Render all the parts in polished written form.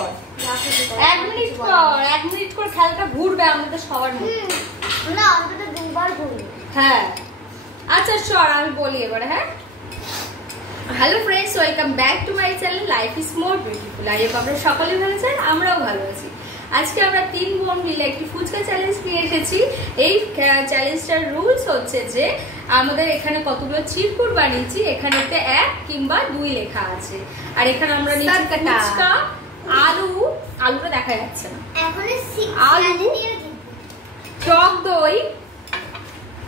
কর, 1 মিনিট কর, 1 মিনিট করে খেলাটা ঘুরবে আমাদের সবার মধ্যে। না অন্তত দুবার ঘুরবে। হ্যাঁ আচ্ছা সর আমি বলি এবারে। হ্যাঁ hello friends, welcome back to my channel life is more beautiful. I hope আপনারা সকলেই ভালো আছেন, আমরাও ভালো আছি। আজকে আমরা 3 বোন মিলে একটি ফুচকা চ্যালেঞ্জ নিয়ে এসেছি। এই চ্যালেঞ্জটার রুলস হচ্ছে যে আমাদের এখানে কতগুলো চিরকুট বানিয়েছি, এখানেতে 1 কিংবা 2 লেখা আছে। আর এখানে আমরা নিচ্ছি ফুচকা, আলুটা দেখা যাচ্ছে না, আলু, টক দই,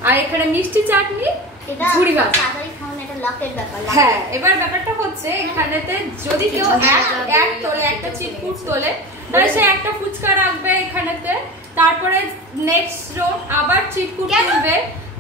আর এখানে মিষ্টি চাটনি, ঝুড়ি ভাজা। হ্যাঁ এবার ব্যাপারটা হচ্ছে এখানেতে যদি কেউ এক তোলে, একটা চিরকুট তোলে, তাহলে সে একটা ফুচকা রাখবে এখানেতে, তারপরে নেক্সট রাউন্ড আবার চিরকুট তুলবে।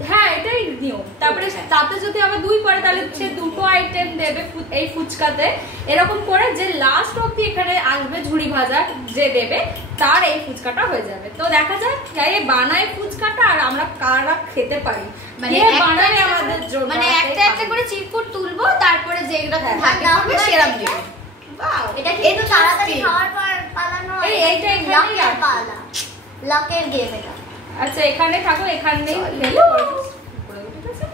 হ্যাঁ এটাই নিয়ম। তারপরে তাতে যদি আবার 2 করে তাহলে সে 2টো আইটেম দেবে এই ফুচকাতে। এরকম করে যে লাস্ট অবধি এখানে আসবে ঝুড়ি ভাজা যে দেবে, তার এই ফুচকাটা হয়ে যাবে। তো দেখা যাক কে বানায় ফুচকাটা আর আমরা কারা খেতে পারি। মানে বানায় আমাদের জন্য, মানে একটা একটা করে চিরকুট তুলবো, তারপরে যেগুলো থাকে হবে সেরাম দেব। ওয়াও এটা কি একটু তাড়াতাড়ি খাওয়ার পর পালানো, এইটা লকের পালা, লকের গেম এটা। আচ্ছা এখানে থাকো, এখানেই লেলো করে ঠিক আছে।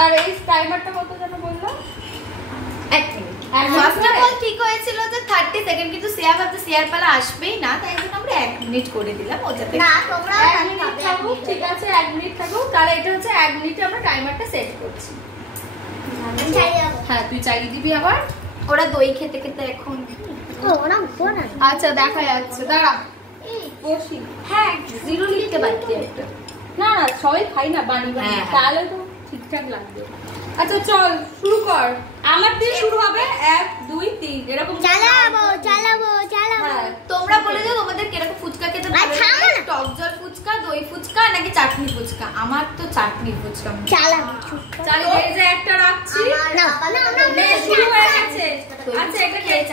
আর এই টাইমারটা কত যেন বললাম, 1 মিনিট। ফার্স্ট অফ অল ঠিক হয়েছিল যে 30 সেকেন্ড, কিন্তু শেয়ার ভাবতে শেয়ার পালা আসবেই না, তাই জন্য আমরা 1 মিনিট করে দিলাম। ওটাতে না তোমরা 1 মিনিট থাকো, ঠিক আছে 1 মিনিট থাকো। তাহলে এটা হচ্ছে 1 মিনিটে আমরা টাইমারটা সেট করছি। হ্যাঁ তুই চালিয়ে দিবি আবার। ওরা দই খেতে খেতে এখন আচ্ছা দেখা যাচ্ছে, দাঁড়া বসি। হ্যাঁ 0 লিখতে পারছি একটা, না না সবাই খাই না বানি বানি, তাহলে তো ঠিকঠাক লাগবে। আচ্ছা চল শুরু কর, আমার দিয়ে শুরু হবে। 1 2 3 এরকম চালাবো। তোমরা বলে দাও তোমাদের কিরকম ফুচকা খেতে ভালো লাগে, টক জল ফুচকা, দই ফুচকা নাকি চাটনি ফুচকা। আমার তো চাটনি ফুচকা চালাবো। চল এই যে একটা রাখছি, না শুরু হয়ে গেছে। আচ্ছা এটা খেয়েছি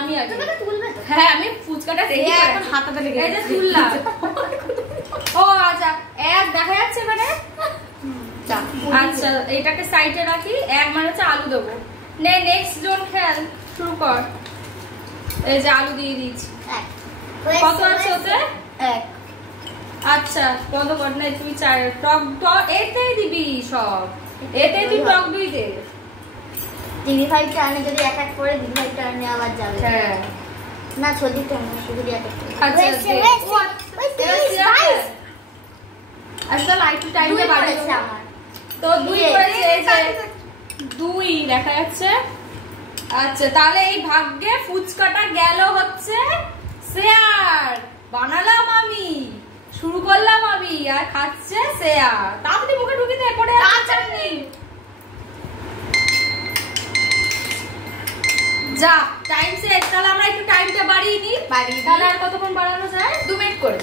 আমি আগে তুমি তো তুলবে তো। হ্যাঁ আমি ফুচকাটা রেডি করে এখন হাতাতে লেগে এই যে তুললাম। ও আচ্ছা 1 দেখা যাচ্ছে মানে। আচ্ছা এটাকে সাইডে রাখি, 1 মানে হচ্ছে আলু দেবো। নে নেক্সট জন খেল, শুরু কর। এই যে আলু দিয়ে দিচ্ছি। কত আছে ওতে? 1। আচ্ছা কত কর না তুই 4 টক এতেই দিবি সব, এতেই তুই টক দই দে। দিদি ভাই টার্নে যদি এক এক করে দিদি ভাই টার্নে আবার যাবে। হ্যাঁ না ছদি টার্নে শুধু এক এক। আচ্ছা আচ্ছা লাইট টাইমটা বাড়াইছে আমার তো 2 করেছে, এই যে 2 দেখা যাচ্ছে। আচ্ছা তাহলে এই ভাগ্যে ফুচকাটা গেল হচ্ছে শেয়ার। বানালাম আমি, শুরু করলাম আমি, আর খাচ্ছে শেয়ার। তাড়াতাড়ি মুখে ঢুকে দে, পড়ে চাটনি যা। টাইম শেষ। তাহলে আমরা একটু টাইমটা বাড়িয়ে নিই। তাহলে আর কতক্ষণ বাড়ানো যায়? 2 মিনিট করে,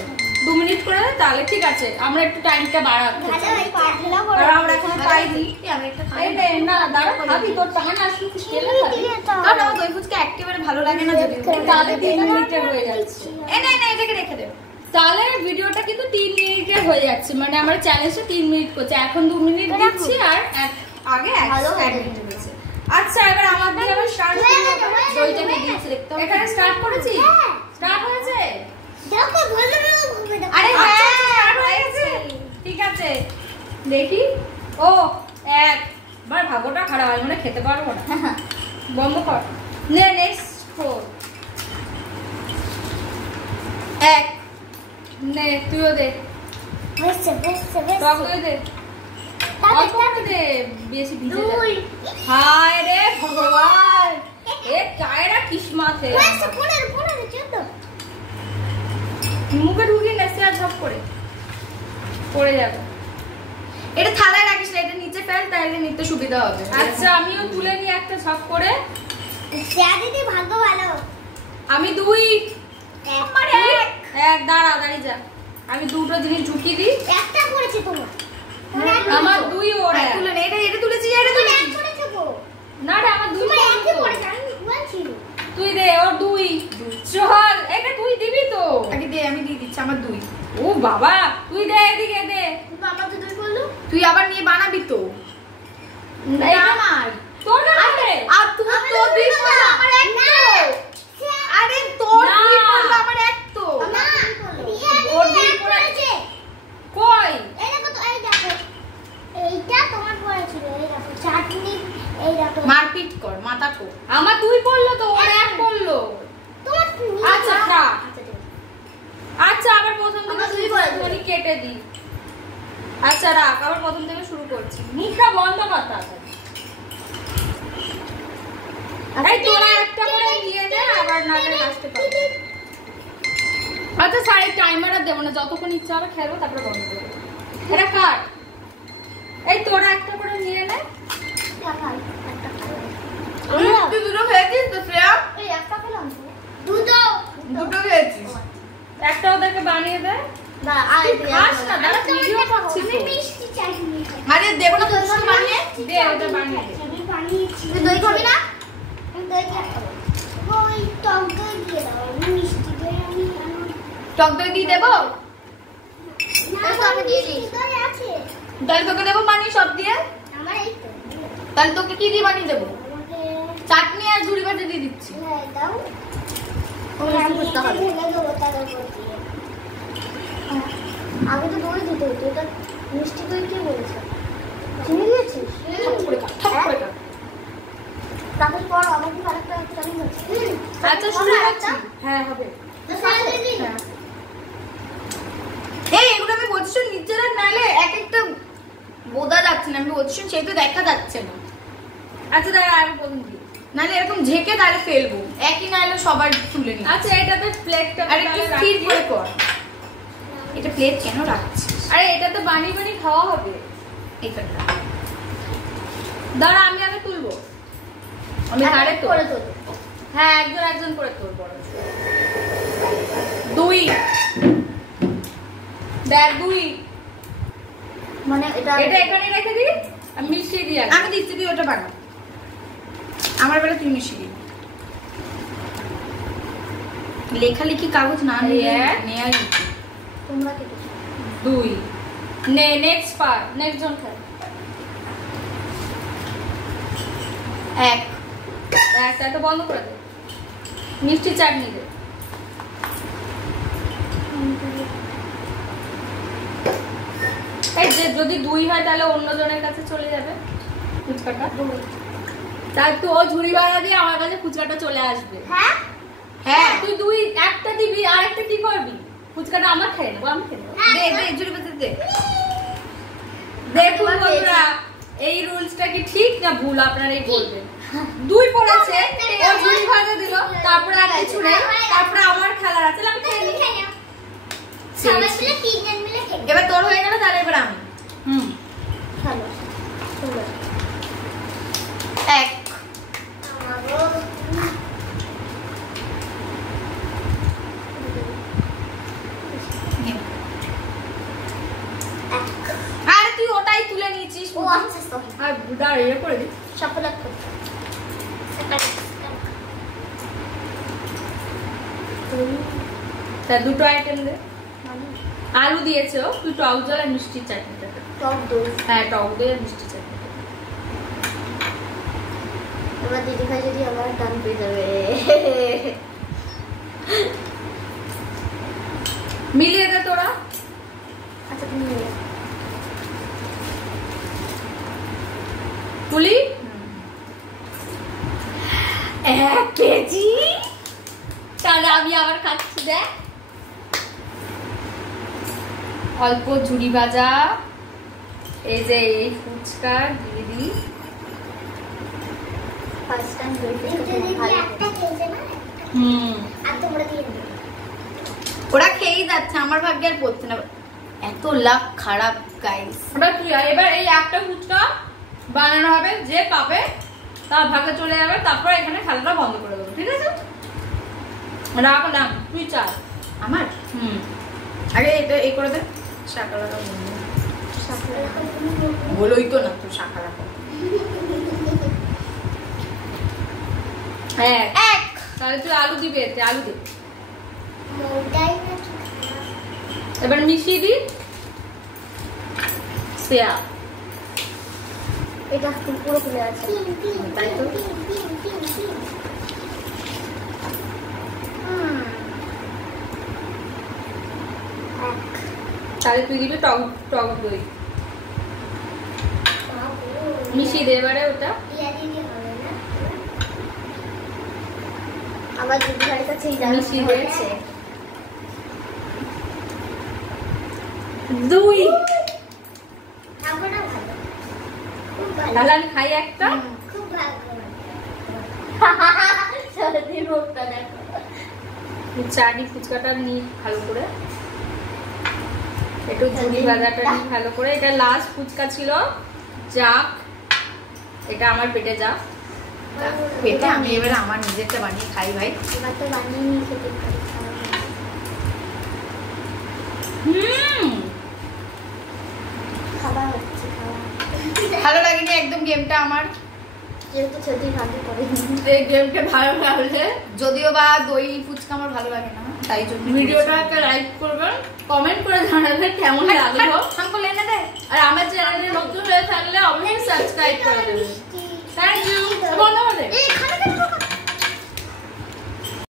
2 মিনিট করে। তাহলে ঠিক আছে আমরা একটু টাইমটা বাড়াচ্ছি। আমরা এখন পাইনি, আমি একটা খাই না। দাঁড়া খাবি, তোর টাইম আসলে কি খেলে খাবি? কারণ আমার দই ফুচকা একেবারে ভালো লাগে না, যদি তাহলে 3 মিনিটে হয়ে যাচ্ছে। না এটাকে রেখে দে। তাহলে ভিডিওটা কিন্তু 3 মিনিটে হয়ে যাচ্ছে, মানে আমরা চ্যালেঞ্জটা 3 মিনিট করছি, এখন 2 মিনিট দিচ্ছি আর আগে 1 মিনিট হয়েছে। আচ্ছা এবার আমার দিয়ে আবার স্টার্ট করব। দইটাকে দিয়েছি দেখতে, এখানে স্টার্ট করেছি, স্টার্ট হয়েছে। দেখো বলো না, আরে হ্যাঁ স্টার্ট হয়ে গেছে। ঠিক আছে দেখি। ও 1 বার ভাগটা খারাপ হয়, মানে খেতে পারবো না। বন্ধ কর। নে নেক্সট 4 1 নে তুইও দে। টক দই দে, বেশি ভিজে যায়। হায় রে ভগবান, এ কায়রা কিসমত হে। মুখে ঢুকিয়ে নেছে আর সব করে পড়ে যাবে। এটা থালায় রাখিস না, এটা নিচে ফেল, তাহলে নিতে সুবিধা হবে। আচ্ছা আমিও তুলে নিই একটা সব করে। দিদি ভাগ্য ভালো। আমি 2 আমার 1 দাঁড়া দাঁড়িয়ে যা। আমি 2টো জিনিস ঢুকিয়ে দিই। একটা করেছে তোমার, আমার 2 ওর তুলে নে। এটা তুলেছি, এটা তুলেছি না রে, আমার 2 একই পড়েছে। আমি বলছি তুই দে ওর 2 চল। এটা তুই দিবি তো আগে দে, আমি দিয়ে দিচ্ছি আমার 2। ও বাবা তুই দে, এদিকে দে। আমার তো 2 বললো, তুই আবার নিয়ে বানাবি তো। আমার তোর না, আর তুই তো 2 বললো, আমার 1 তো। আরে রাখ, আবার প্রথম থেকে শুরু করছি। মুখটা বন্ধ কর তাড়াতাড়ি। এই তোরা একটা করে দিয়ে দে, আবার নালে আসতে পারবি। আচ্ছা সাড়ে টাইমার আর দেবো না, যতক্ষণ ইচ্ছা হবে খেলবো, তারপরে বন্ধ করে দেবো। এটা কাট। এই তোরা একটা করে নিয়ে নে। তুই দুটো খেয়েছিস তো শ্রেয়া? এই একটা খেলাম তো। দুটো খেয়েছিস? একটা ওদেরকে বানিয়ে দে। না আর তুই খাস না, দাঁড়া ভিডিও করছি আমি তো। মিষ্টি চাটনি খাই। আরে দেবো না তোর সাথে বানিয়ে? দে ওটা বানিয়ে দে। আমি বানিয়েছি। তুই দই খাবি না? আমি দই খাবো। ওই টক দই দিয়ে দাও। আমি মিষ্টি দই টক দই দিয়ে দেবো? না তো আমি দিয়ে দিই। দই আছে। তাহলে তোকে দেবো বানিয়ে সব দিয়ে? আমার এই তো। তাহলে তোকে কি দিয়ে বানিয়ে দেবো? আমাকে চাটনি আর ঝুড়ি ভাজা দিয়ে দিচ্ছি। হ্যাঁ দাও। আমি বুঝতে হবে। ঢেলে দেবো তার উপর দিয়ে। আগে তো দই দিতে হতো, এটা মিষ্টি দই কে বলেছে? চিনি দিয়েছিস? তারপর পর আমার কি আরেকটা চালু হচ্ছে? আচ্ছা শুরু করছি। হ্যাঁ হবে। তো সাথে দিই। এই এগুলো আমি বলছি শোন, নিচে রাখ, নাহলে এক একটা বোঝা যাচ্ছে না। আমি বলছি শোন, সেই তো দেখা যাচ্ছে না। আচ্ছা দাঁড়া আমি বলুন দিই। নাহলে এরকম ঝেঁকে তাহলে ফেলবো, একই নাহলে সবার তুলে নি। আচ্ছা এটাতে প্লেটটা আর একটু স্থির করে কর। এটা প্লেট কেন রাখছিস? আরে এটাতে বানিয়ে বানিয়ে খাওয়া হবে। এখানটা দাঁড়া আমি আগে তুলবো। আমি হাড়ে তো করে তোল। হ্যাঁ একজন একজন করে তুলবো। দুই দেখ দুই। মানে এটা এটা এখানে রেখে দিই, আমি মিশিয়ে দিই আগে। আমি দিচ্ছি, তুই ওটা বানা। আমার বেলা তুই মিশিয়ে দিবি। লেখালেখি কাগজ না নিয়ে এক। নেয়াই উচিত। তোমরা কেটে দুই নে নেক্সট পার্ট, নেক্সট জন খেল। এক। একটা তো বন্ধ করে দে। মিষ্টি চাটনি দে। এই যে যদি দুই হয় তাহলে অন্য জনের কাছে চলে যাবে ফুচকাটা। তাই তো ও ঝুড়ি ভাড়া দিয়ে আমার কাছে ফুচকাটা চলে আসবে। হ্যাঁ হ্যাঁ তুই দুই একটা দিবি আর একটা কি করবি? ফুচকাটা আমার খেয়ে নেবো, আমি খেয়ে নেবো। দে দে ঝুড়ি বাজে দে। দেখুন বন্ধুরা, এই রুলসটা কি ঠিক না ভুল আপনারাই বলবেন। দুই পড়েছে, ও ঝুড়ি ভাজা দিল, তারপরে আর কিছু নেই, তারপরে আমার খেলার আছে, আমি খেয়ে নিই। সবাই মিলে তিনজন মিলে খেয়ে এবার তোর হয়ে গেল, তাহলে এবার আমি। ভালো সুন্দর এক। আমারও আরে তুই ওটাই তুলে নিয়েছিস। ও আচ্ছা সরি আর দাঁড়িয়ে করে দিই। সফল করতে তা দুটো আইটেম দে। আলু দিয়েছে ও, তুই টক জল আর মিষ্টির চাটনিটা দে। টক দই হ্যাঁ টক দই আর মিষ্টি চাটনি। এবার দিদি ভাই যদি আবার গান পেয়ে যাবে মিলিয়ে দে তোরা। আচ্ছা তুমি নিয়ে নাও। তুলি 1 কেজি। তাহলে আমি আবার খাচ্ছি দেখ। অল্প ঝুড়ি ভাজা, এই যে এই ফুচকা দিয়ে দিই। ফার্স্ট টাইম হয়েছে ভালো একটা খেয়েছে না আর তোমরা দিয়ে দিও ওরা খেয়েই যাচ্ছে, আমার ভাগ্যে আর পড়ছে না। এত লাভ খারাপ গাইস। এবার তুই এবার এই একটা ফুচকা বানানো হবে, যে পাবে তার ভাগে চলে যাবে, তারপর এখানে খেলাটা বন্ধ করে দেবো, ঠিক আছে? রাখলাম, তুই চাল। আমার আগে এটা এই করে দে। শাকা লাগা বলোই তো না, তুই শাকা লাগা। হ্যাঁ এক। তাহলে তুই আলু দিবি, এতে আলু দিবি। ওটাই না এবার মিশিয়ে দি। শ্রেয়া এটা পুরো খুলে আছে তাই তো। তাহলে তুই দিবি টক টক দই। মিশিয়ে দে এবারে ওটা। আমার দিদি ভাইয়ের কাছে মিশিয়ে দিয়েছে। দুই তাহলে আমি খাই একটা। খুব ভালো। সত্যি রোগটা দেখো। চাটনি ফুচকাটা নিই ভালো করে, একটু ঝুড়ি ভাজাটা নিই ভালো করে। এটা লাস্ট ফুচকা ছিল, যাক এটা আমার পেটে যাক। পেটে আমি এবারে আমার নিজেরটা বানিয়ে খাই ভাই। এবার তো বানিয়ে নিয়ে খেতে পারি। খাবার হচ্ছে খাবার। ভালো লাগেনি একদম গেমটা আমার। যেহেতু সত্যি ভালো করে এই গেমটা ভালো লাগলে যদিও বা দই ফুচকা আমার ভালো লাগে না, তাই জন্য ভিডিওটাকে লাইক করবেন, কমেন্ট করে জানাবেন কেমন লাগলো। हमको लेने दे। আর আমার চ্যানেলে নতুন হয়ে থাকলে অবশ্যই সাবস্ক্রাইব করে দেবেন। Thank you. বন্ধ করে দে।